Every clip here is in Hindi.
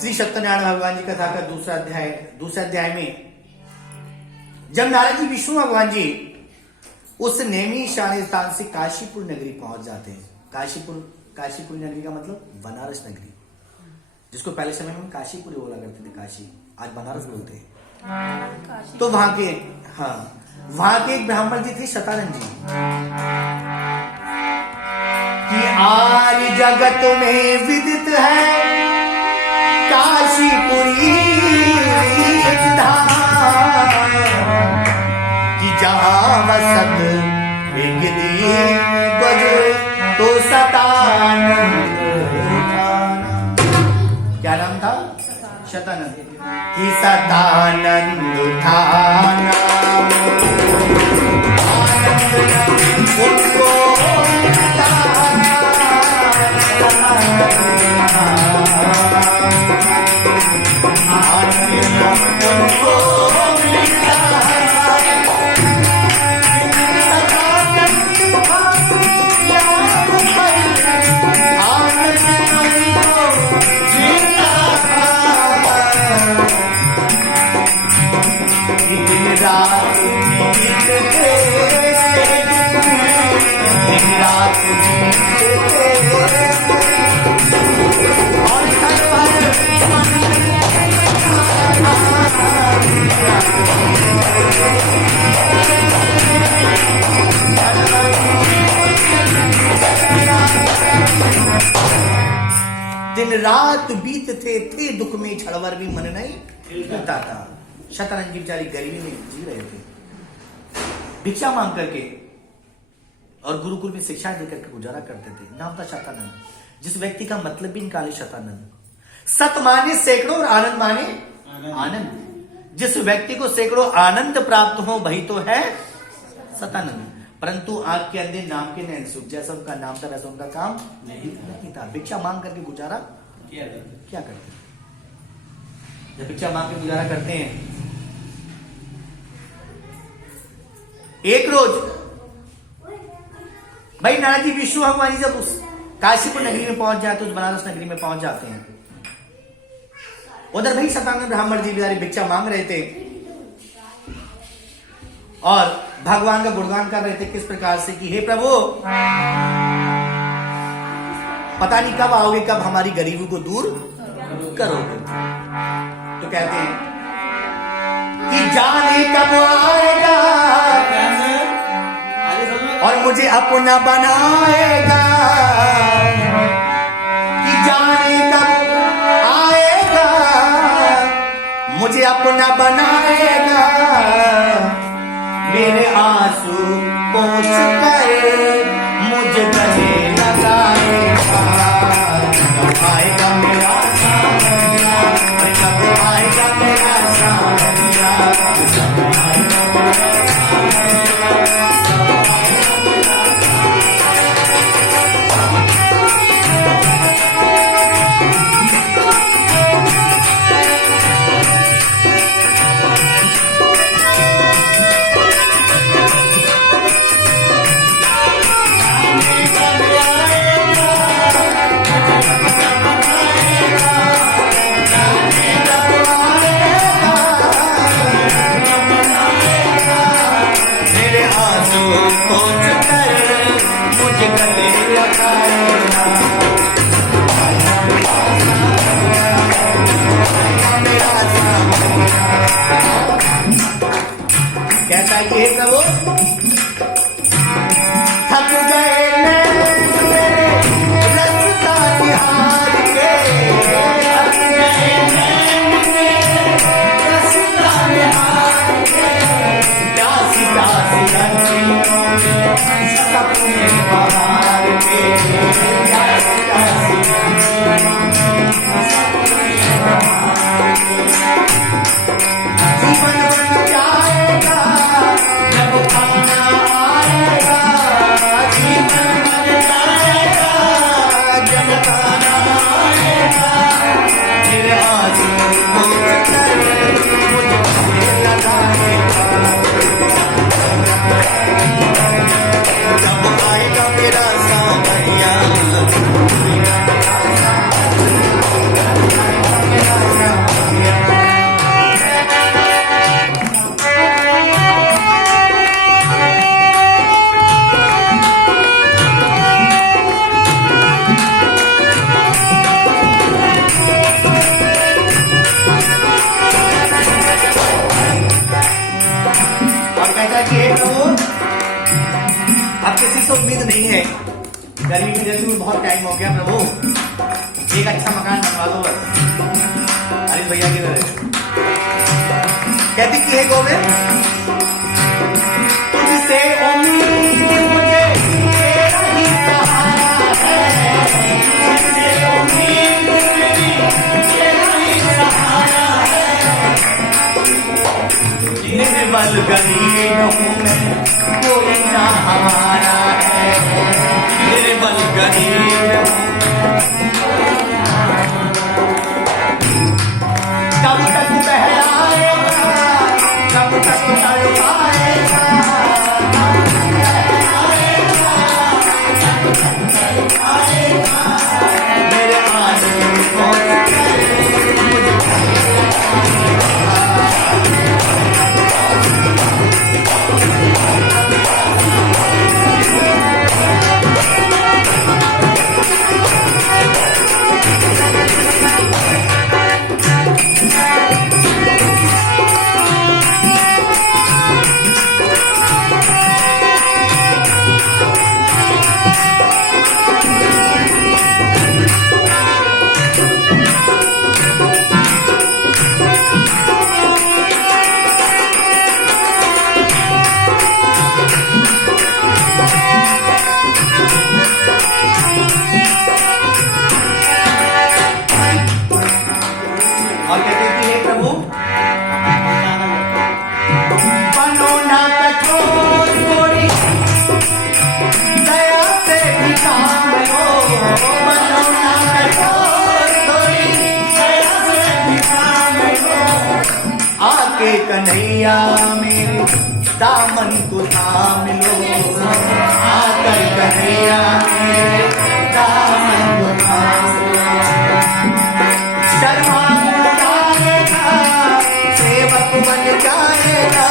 श्री सत्यनारायण भगवान जी कथा का दूसरा अध्याय में जब नारद जी विष्णु भगवान जी उस नेमी शान स्थान से काशीपुर नगरी पहुंच जाते हैं। काशीपुर नगरी का मतलब बनारस नगरी, जिसको पहले समय में काशीपुर बोला करते थे, काशी आज बनारस बोलते हैं। तो वहां के एक ब्राह्मण जी थे शतानंद जी, कि आज जगत में विदित है काशीपुरी धाम, कि जहां वसत एक दिन बजे तो शतानंद। क्या नाम था? शतानंद। कि शतानंद था नाम, आनंद उनको दिन रात बीतते थे दुख में छड़वर भी मन नहीं हिलता था। शतानंद जी बेचारी गरीबी में जी रहे थे, भिक्षा मांग करके और गुरुकुल में शिक्षा देकर के गुजारा करते थे। नाम था शतानंद। जिस व्यक्ति का मतलब भी निकाले शतानंद। सत माने सैकड़ों और आनंद माने आनंद। जिस व्यक्ति को सैकड़ों आनंद प्राप्त हो वही तो है शतानंद। परंतु आग के अंदर नाम के नैन सुख, जैसा उनका नाम था वैसा उनका काम नहीं था। भिक्षा मांग करके गुजारा क्या करते? जब भिक्षा मांग के गुजारा करते हैं, एक रोज भाई नारद जी विष्णु भगवान जी जब उस काशीपुर नगरी में पहुंच जाते, उस बनारस नगरी में पहुंच जाते हैं, उधर भाई शतानंद ब्राह्मण जी बेचारे भिक्षा मांग रहे थे और भगवान का गुणगान कर रहे थे। किस प्रकार से कि हे प्रभु, पता नहीं कब आओगे, कब हमारी गरीबी को दूर करोगे। तो कहते हैं कि जाने कब आएगा और मुझे अपना बनाएगा, कि जाने कब आएगा मुझे अपना बनाएगा, मेरे आंसू पोंछ कर मुझे गले लगाएगा। कब आएगा मेरा सावरिया, कब आएगा मेरा सावरिया, कब आएगा मेरा है गर्मी की वजह से बहुत टाइम हो गया प्रभु, एक अच्छा मकान बनवा दो बस। हरीश भैया की तरह कहती कि हे गोविंद, तुझसे उम्मीद मुझे तेरा ही सहारा है, तुझसे उम्मीद मेरी तेरा ही सहारा है। निर्बल गरीब हूँ मैं, कोई ना हमारा है, निर्बल गरीब हूँ। कब तक बहलाएगा, कब तक तड़पाएगा, मेरे आदमी को और कहते हैं कि हे प्रभु, बनो ना कठोर थोड़ी, दया से भी काम लो, बनो ना कठोर थोड़ी, दया से भी काम लो। आके कन्हैया मेरे दामन को थाम लो, आकर कन्हैया मेरे दामन को थाम लो। शर्मा सेवक बन जाएगा,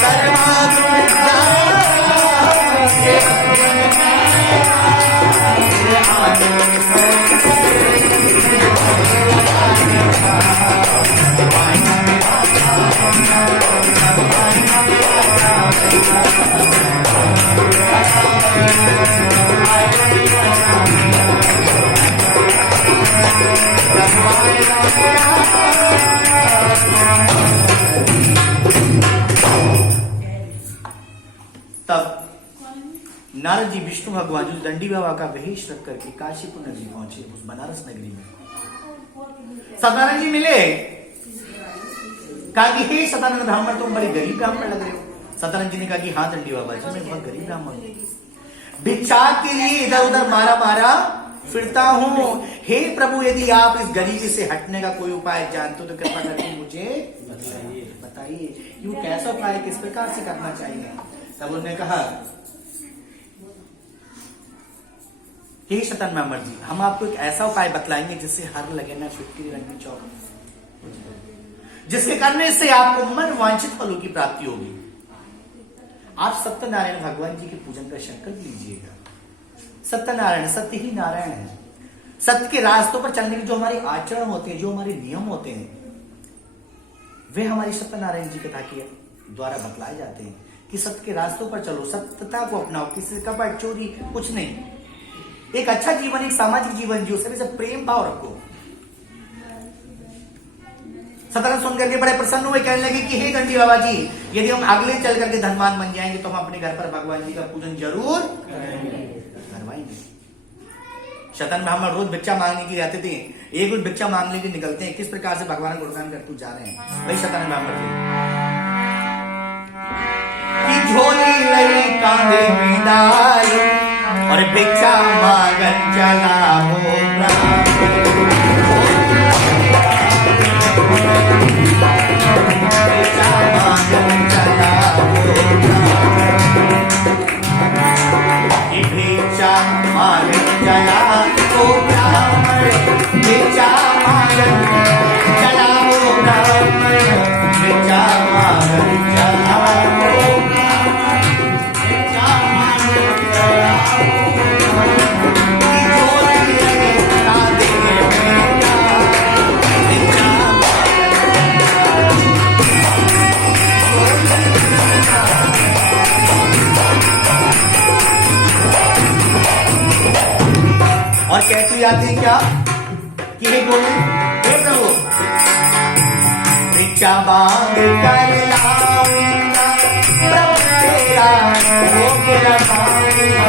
शर्मा जाएगा, सेवक बन जाएगा। तब नारद जी विष्णु भगवान जो दंडी बाबा का वेश रख करके काशीपुर नगरी पहुंचे, उस बनारस नगरी में सदानंद जी मिले। कहा कि हे सदानंद ब्राह्मण, तुम बड़े गरीब ब्राह्मण लग रहे हो। सदानंद जी ने कहा कि हाँ दंडी बाबा जी, मैं बहुत गरीब ब्राह्मण हूं, भिक्षा के लिए इधर उधर मारा मारा फिरता हूं। हे प्रभु, यदि आप इस गरीबी से हटने का कोई उपाय जानते हो तो कृपा करके मुझे बताइए, यूं कैसा उपाय किस प्रकार से करना चाहिए। तब उन्होंने कहा, हे सतन ब्राह्मण जी, हम आपको एक ऐसा उपाय बतलाएंगे जिससे हर लगे ना फिटकरी रंग में चौक, जिसके करने से आपको मन वांछित फलों की प्राप्ति होगी। आप सत्यनारायण भगवान जी के पूजन का संकल्प लीजिएगा। सत्यनारायण सत्य ही नारायण है। सत्य के रास्तों पर चलने के जो हमारे आचरण होते हैं, जो हमारे नियम होते हैं, वे हमारी सत्यनारायण जी कथा के द्वारा बतलाए जाते हैं कि सत्य के रास्तों पर चलो, सत्यता को अपनाओ, किसी से कपट चोरी कुछ नहीं, एक अच्छा जीवन, एक सामाजिक जीवन जियो, सभी से प्रेम भाव रखो। सतरंग सुन करके बड़े प्रसन्न हुए, कहने लगे कि हे दंडी बाबा जी, यदि हम अगले चल करके धनवान बन जाएंगे तो हम अपने घर पर भगवान जी का पूजन जरूर करवाएंगे। शतन ब्राह्मण रोज भिक्षा मांगने की जाते थे, एक रोज भिक्षा मांगने के निकलते हैं, किस प्रकार से भगवान का गुणगान करते जा रहे हैं। वही शतन ब्राह्मण थे कि झोली लई कांधे में डाल और भिक्षा मांगन चला हो भिक्षा मांगन चला हो भिक्षा मांगन चला हो ब्राह्मण, भिक्षा मांगन चला हो ब्राह्मण, भिक्षा मांगन चला हो ब्राह्मण, भिक्षा मांगन चला हो ने क्या कि हे बोले, हे प्रभु भिक्षा मांग कर लाऊंगा, प्रभु तेरा भोग लगाऊंगा,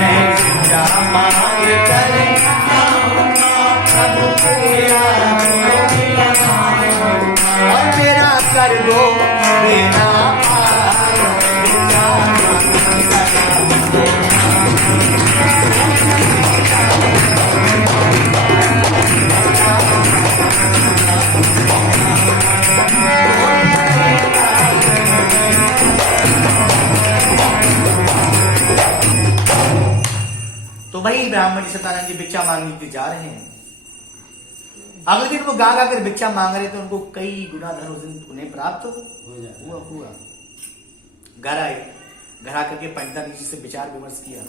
मैं भिक्षा मांग कर लाऊंगा, प्रभु तेरा भोग लगाऊंगा, और मेरा कर दो मेरा तो वही ब्राह्मण जी सतानंद जी भिक्षा मांगने के जा रहे हैं। अगले दिन वो गा गा कर भिक्षा मांग रहे थे, उनको कई गुना धन उस दिन उन्हें प्राप्त हुआ। घर आए, घर आकर के पंडितानी जी से विचार विमर्श किया,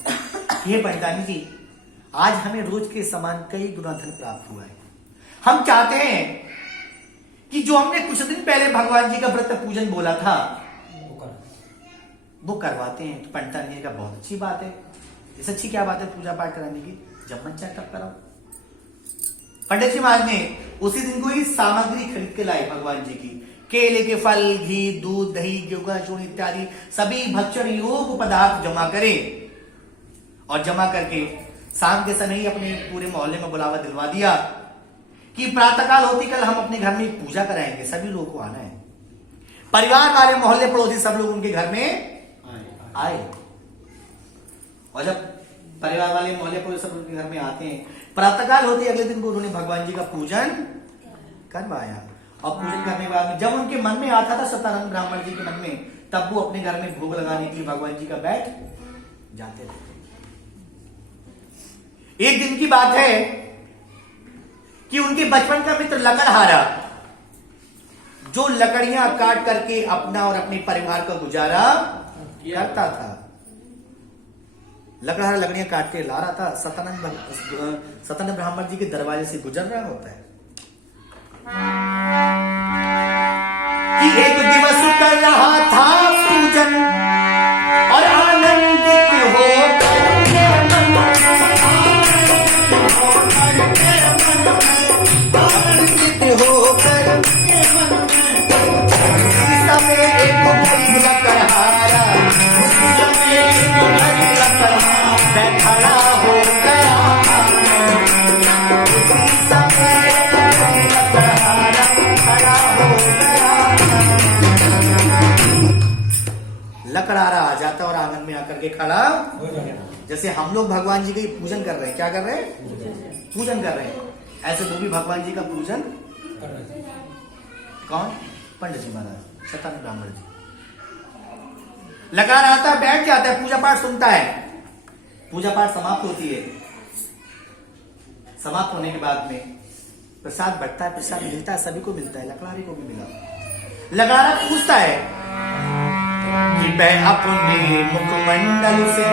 ये पंडितानी जी आज हमें रोज के समान कई गुना धन प्राप्त हुआ है, हम चाहते हैं कि जो हमने कुछ दिन पहले भगवान जी का व्रत पूजन बोला था वो करवाते हैं। तो पंडितानी जी का बहुत अच्छी बात है, इस अच्छी क्या बात है पूजा पाठ कराने की, जब मन चाहे तब कराओ। पंडित जी महाराज ने उसी दिन को ही सामग्री खरीद के लाए भगवान जी की, केले के फल, घी, दूध, दही, गेहूं, चूर्ण इत्यादि सभी भक्षण योग पदार्थ जमा करें और जमा करके शाम के समय ही अपने पूरे मोहल्ले में बुलावा दिलवा दिया कि प्रातःकाल होती कल हम अपने घर में पूजा कराएंगे, सभी लोगों को आना है। परिवार वाले, मोहल्ले पड़ोसी सब लोग उनके घर में आए और जब परिवार वाले, मोहल्ले पड़ोसी सब उनके घर में आते हैं, प्रातःकाल होते अगले दिन को उन्होंने भगवान जी का पूजन करवाया। और पूजन करने के बाद जब उनके मन में आता था सतानंद ब्राह्मण जी के मन में, तब वो अपने घर में भोग लगाने के लिए भगवान जी का बैठ जाते थे। एक दिन की बात है कि उनके बचपन का मित्र लकड़हारा, जो लकड़ियां काट करके अपना और अपने परिवार का गुजारा करता था, लकड़हारा लकड़ियां काट के ला रहा था, सतानंद ब्राह्मण जी के दरवाजे से गुजर रहा होता है कि एक दिवस कर रहा था पूजन और आनंदित होकर समय एक लकड़हारा खड़ा हो गया, लकड़हारा आ जाता और आंगन में आकर के खड़ा हो जाता। जैसे हम लोग भगवान जी का पूजन कर रहे हैं, क्या कर रहे हैं, पूजन कर रहे हैं, ऐसे वो भी भगवान जी का पूजन कर रहे हैं। कौन? पंडित जी महाराज, सतानंद ब्राह्मण जी। लगा रहता है, बैठ जाता है, पूजा पाठ सुनता है, पूजा पाठ समाप्त होती है, समाप्त होने के बाद में प्रसाद बंटता है, प्रसाद मिलता है, सभी को मिलता है, लकड़हारे को भी मिला। लकड़हारा पूछता है कि मैं अपने मुखमंडल से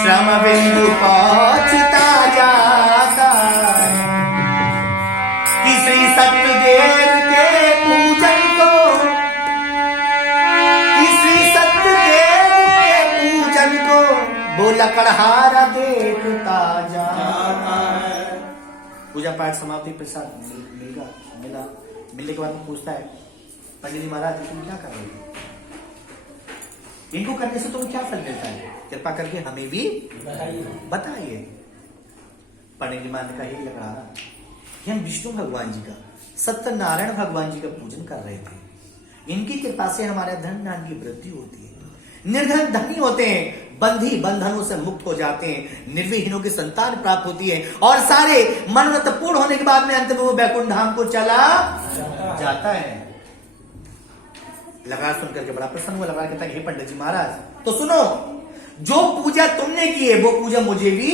श्रम बिंदु पहुंचता जाता कि श्री सत्यदेव के पूजन को, कि श्री सत्यदेव के पूजन को वो लकड़हारा देखता जाता है। पूजा पाठ समाप्ति, प्रसाद मिला, मिलने के बाद वो पूछता है, पंडित जी महाराज तुम क्या कर रहे हो, इनको करने से तुम्हें क्या फल मिलता है, कृपा करके हमें भी बताइए। पंडित जी महाराज का ही लकड़हारा, हम विष्णु भगवान जी का, सत्यनारायण भगवान जी का पूजन कर रहे थे, इनकी कृपा से हमारे धन धान की वृद्धि होती है, निर्धन धनी होते हैं, बंधी बंधनों से मुक्त हो जाते हैं, निर्विहीनों की संतान प्राप्त होती है और सारे मनोरथ पूर्ण होने के बाद में अंत में वो बैकुंठ धाम को चला जाता है। लगा सुनकर के बड़ा प्रसन्न हुआ, लगा कहता है हे पंडित जी महाराज तो सुनो, जो पूजा तुमने की है वो पूजा मुझे भी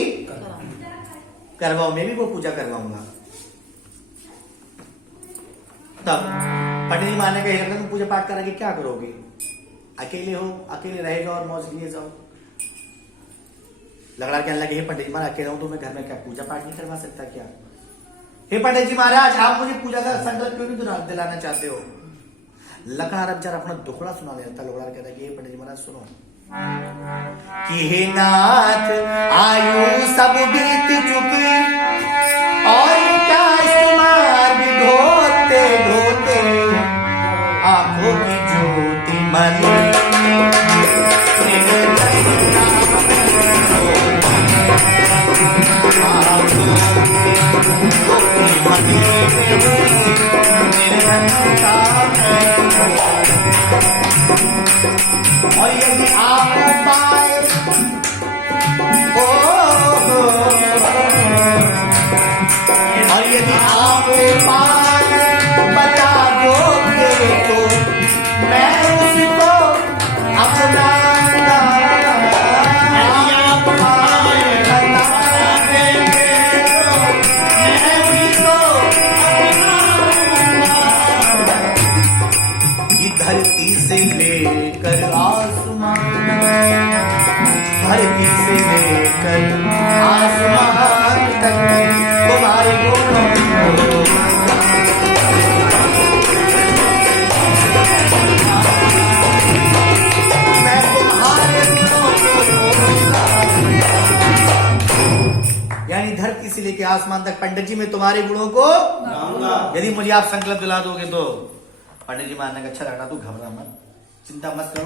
करवाओ, मैं भी वो पूजा करवाऊंगा। तब पंडित जी महाराज ने कहा तुम पूजा पाठ करा के क्या करोगे, अकेले हो, अकेले रह जाओ और मौज लिए जाओ। लगा कहने लगे हे पंडित जी महाराज अकेला हूं तो मैं घर में क्या पूजा पाठ नहीं करवा सकता क्या? हे पंडित जी महाराज आप मुझे पूजा का संकल्प क्यों नहीं दिलाना चाहते हो? लकड़हारा बेचारा अपना दुखड़ा सुना देता। लकड़हारा कहता है कि पंडित जी महाराज सुनो कि हे नाथ आयु सब बीत चुकी और यदि आप पाए और यदि आप पाए बता दोगे तो मैं उसको अपना धरती से लेकर आसमान, धरती से लेकर आसमान तक तुम्हारे गुणों को मैं तुम्हारे गुणों को, यानी धरती से लेकर आसमान तक पंडित जी मैं तुम्हारे गुणों को यदि मुझे आप संकल्प दिला दोगे तो। पंडित जी मानने का अच्छा लगा, तू घबरा मत, चिंता मत करो।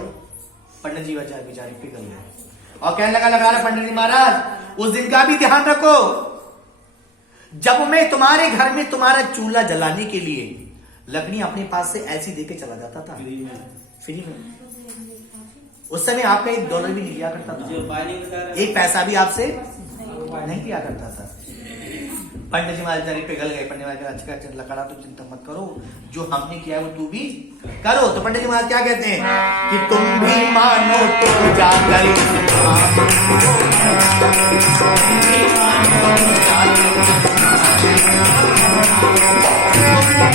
पंडित जी बेचारे पिघल गए और कहने लगा रहा पंडित जी महाराज उस दिन का भी ध्यान रखो जब मैं तुम्हारे घर में तुम्हारा चूल्हा जलाने के लिए लकड़ी अपने पास से ऐसी देके चला जाता था फ्री में। उस समय आपका $1 भी नहीं लिया करता था, एक पैसा भी आपसे नहीं लिया करता था। पंडित जी महाराज पिघल गए। पंडित महाराज अच्छा लकड़ा तो चिंता मत करो, जो हमने किया है वो तू भी करो। तो पंडित जी महाराज क्या कहते हैं कि तुम भी मानो तो जाकर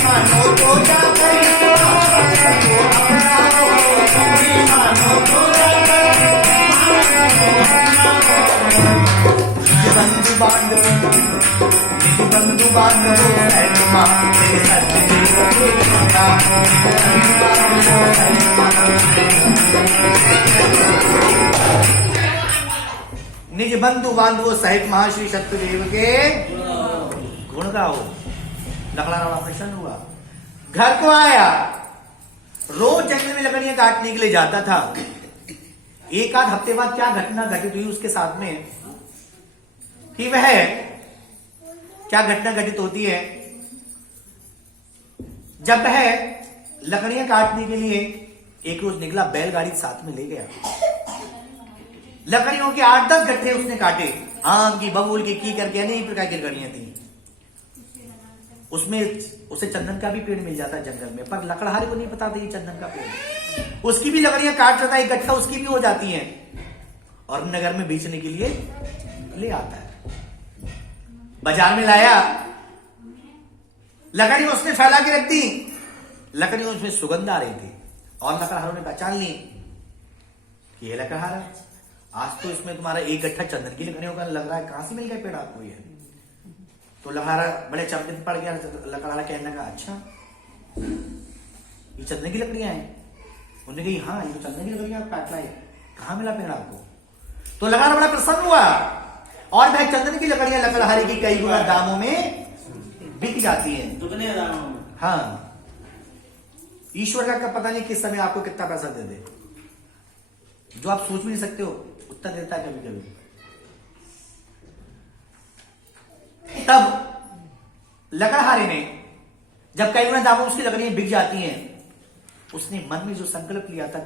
मानो तो जाकर बंधु बांधव निज बंधु बांधवों सहित महर्षि शत्रुदेव के गुण गाओ। लकड़ा वाला प्रश्न हुआ, घर को आया, रोज जंगल में लकड़ियां काटने के लिए जाता था। एक आध हफ्ते बाद क्या घटना घटित हुई उसके साथ में कि वह क्या घटना घटित होती है, जब वह लकड़ियां काटने के लिए एक रोज निकला, बैलगाड़ी साथ में ले गया। लकड़ियों के 8-10 गट्ठे उसने काटे, आम की, बबूल की करके अनेक प्रकार की लकड़ियां थी। उसमें उसे चंदन का भी पेड़ मिल जाता है जंगल में, पर लकड़हारे को नहीं पता था ये चंदन का पेड़। उसकी भी लकड़ियां काट रहा था, इकट्ठा उसकी भी हो जाती हैं और नगर में बेचने के लिए ले आता है। बाजार में लाया, लकड़ी उसने फैला के रख दी, लकड़ी उसमें सुगंध आ रही थी और लकड़हारों ने पहचान ली कि ये लकड़हारा, आज तो इसमें तुम्हारा एक गट्ठा चंदन की लकड़ियों का लग रहा है, कहां से मिल गया पेड़ आपको ये? तो लकड़हारा बड़े चमके पड़ गया। लकड़हारा कहने लगा अच्छा ये चंदन की लकड़ियां हैं? उन्होंने कही हाँ ये तो चंदन की लकड़ियां काट लाई, कहां मिला पेड़ आपको? तो लकड़हारा बड़ा प्रसन्न हुआ और वह चंदन की लकड़ियां लकड़हारे की कई गुना दामों में बिक जाती हैं, दुगने दामों में। हाँ, ईश्वर का पता नहीं किस समय आपको कितना पैसा दे दे, जो आप सोच भी नहीं सकते हो उतना देता है कभी कभी। तब लकड़हारे ने जब कई गुना दामों उसकी लकड़ियां बिक जाती हैं, उसने मन में जो संकल्प लिया था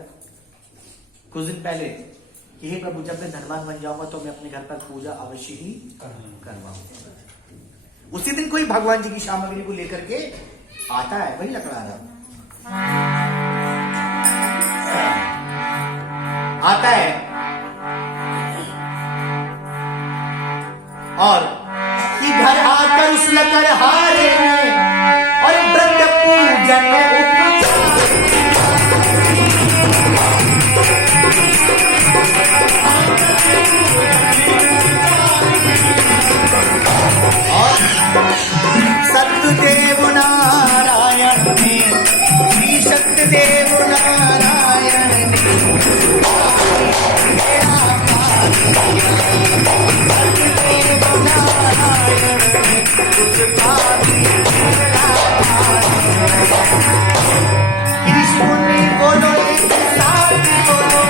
कुछ दिन पहले कि हे प्रभु जब मैं धनवान बन जाऊंगा तो मैं अपने घर पर पूजा अवश्य ही करवाऊंगा। उसी दिन कोई भगवान जी की सामग्री को लेकर के आता है, वही लकड़हारा आता है और कि घर आकर उस लकड़हारे में और व्रत पूजन सत्यदेव नारायण ने, श्री सत्यदेव नारायण ने सत्यदेव नारायण ने कृष्ण ने बोलो एक साथ बोलो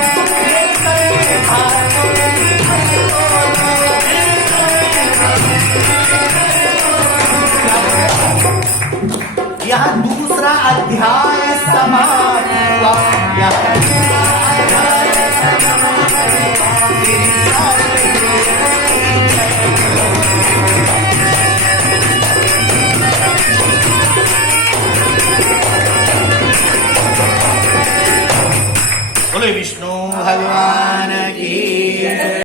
यहाँ दूसरा अध्याय समाप्त हुआ। बोले विष्णु भगवान की